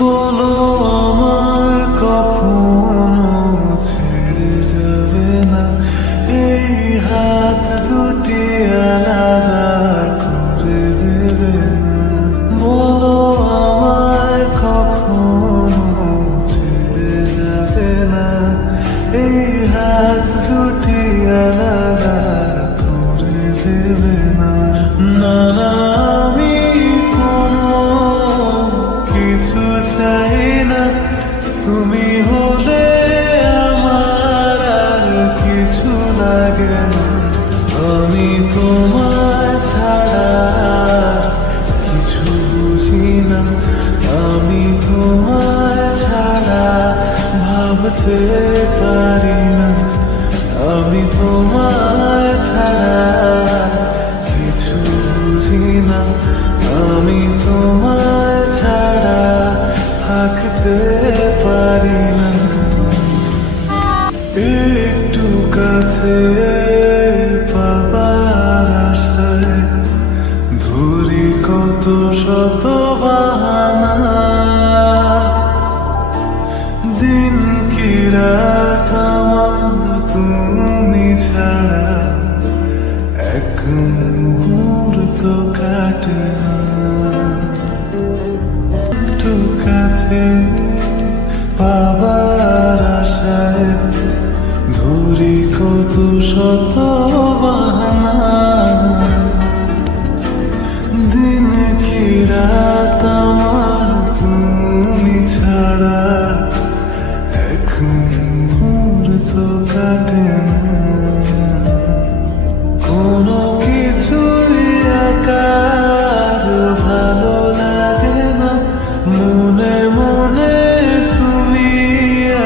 বলো আমায় কখনো ছেড়ে যাবে না, এই হাত দুটি আলাদা করে দেবে না। বলো আমায় কখনো ছেড়ে যাবে না, এই হাত দুটি আলাদা করে দেবে না। না না আমি কোনো কিছু চাই না, তুমি হলে আমার আর কিছু লাগে না। আমি তোমায় ছাড়া কিছু বুঝি না, আমি তোমায় ছাড়া ভাবতে পারি না। আমি তোমায় ছাড়া কিছু বুঝি না, আমি তোমায় ছাড়া থাকতে পারি না। একটু কাছে পাবার আশায় ধরি কত শত বাহানা, দিন কি রাত আমার তুমি ছাড়া এক মুহূর্ত কাটে না। একটু কাছে পাবার আশায় ধরি কত শত বাহানা, দিন কি রাত আমার তুমি ছাড়া এক মুহূর্ত কাটে না। কোনো কিছুই একার ভালো লাগে না, মনে মনে তুমি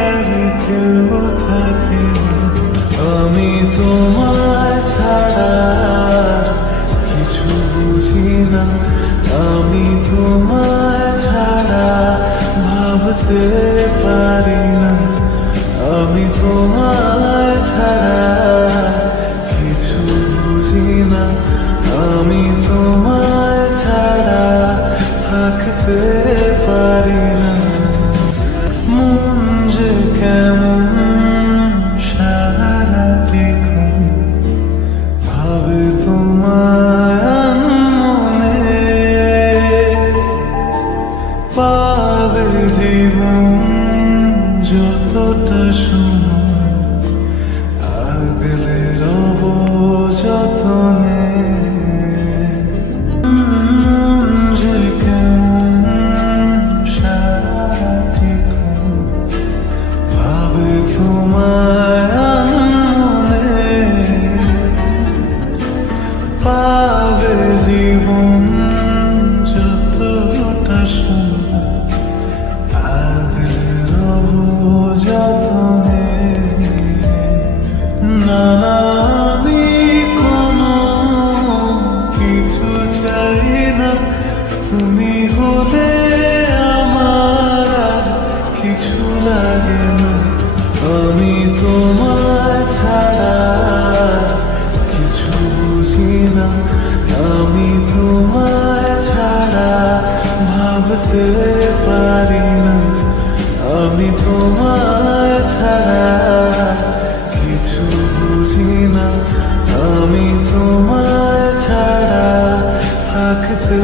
আর কেউ থাকে না। আমি তোমায় ছাড়া কিছু বুঝি না, আমি তোমায় ছাড়া ভাবতে পারি না। আমি তোমায় ছাড়া কিছু বুঝি না, আমি তোমায় ছাড়া থাকতে পারি না। মন যে কেমন সারাটিক্ষণ ভাবে তোমার মনে, পাবে জীবন যতটা সময় আগলে রব যতনে। যে কেমন সারাটিক্ষণ ভাবে তোমার মনে, পাবে জীবন যতটা সময় আগলে রব যতনে। না না আমি কোনো কিছু চাই না, তুমি হলে আমার আর কিছু লাগে না। আমি তোমায় ছাড়া কিছু বুঝি না, আমি তোমায় ছাড়া ভাবতে পারি না। আমি তোমায় ছাড়া কিছু বুঝি না, আমি তোমায় ছাড়া থাকতে